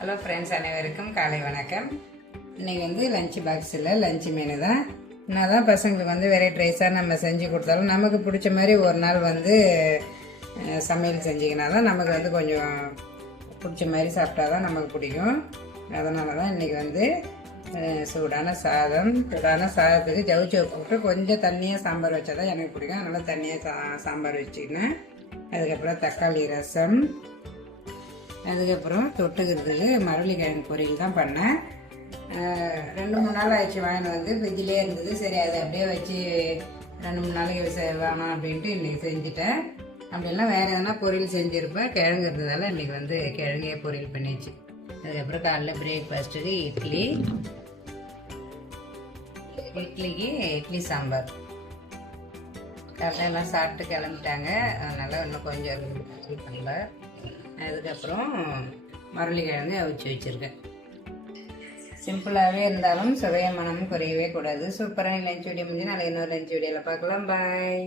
Hello friends, அனைவருக்கும் காலை வணக்கம். இன்றைக்கி லஞ்ச் பாக்ஸில் லஞ்ச் மெனு தான். என்ன தான் பசங்களுக்கு வெரைட்டி ரைஸாக நம்ம செஞ்சு கொடுத்தாலும் நமக்கு பிடிச்ச மாதிரி ஒரு நாள் சமையல் செஞ்சிங்கன்னா தான் நமக்கு கொஞ்சம் பிடிச்ச மாதிரி சாப்பிட்டா தான் நமக்கு பிடிக்கும். அதனால தான் இன்றைக்கி சூடான சாதத்துக்கு ஜவுச்சி போட்டு கொஞ்சம் தண்ணியாக சாம்பார் வச்சா தான் எனக்கு பிடிக்கும். அதனால் தண்ணியாக சாம்பார் வச்சுக்கினேன். அதுக்கப்புறம் தக்காளி ரசம், அதுக்கப்புறம் தொட்டுக்கிறதுக்கு மரவள்ளிக்கிழங்கு பொரியல் தான் பண்ணேன். 2-3 நாள் ஆயிடுச்சு வாங்கிட்டு ஃப்ரிட்ஜிலே இருந்தது. சரி, அதை அப்படியே வச்சு 2-3 நாளைக்கு வேணாம் அப்படின்ட்டு இன்றைக்கி செஞ்சுட்டேன். அப்படிலாம் வேறு எதனா பொரியல் செஞ்சுருப்பேன். கிழங்கு இருந்ததால் இன்றைக்கி கிழங்கே பொரியல் பண்ணிடுச்சு. அதுக்கப்புறம் காலைல பிரேக்ஃபாஸ்ட்டுக்கு இட்லி சாம்பார். காலைல எல்லாம் சாப்பிட்டு கிளம்பிட்டாங்க. அதனால் இன்னும் கொஞ்சம் பண்ணல. அதுக்கப்புறம் மரவள்ளிக்கிழங்கு அவிச்சு வச்சுருக்கேன். சிம்பிளாகவே இருந்தாலும் சுவைய மனமும் குறையவே கூடாது. சூப்பராக லஞ்ச் வீடியோ முடிஞ்சு நாளைக்கு இன்னொரு லஞ்ச் வீடியோவில் பார்க்கலாம். பாய்.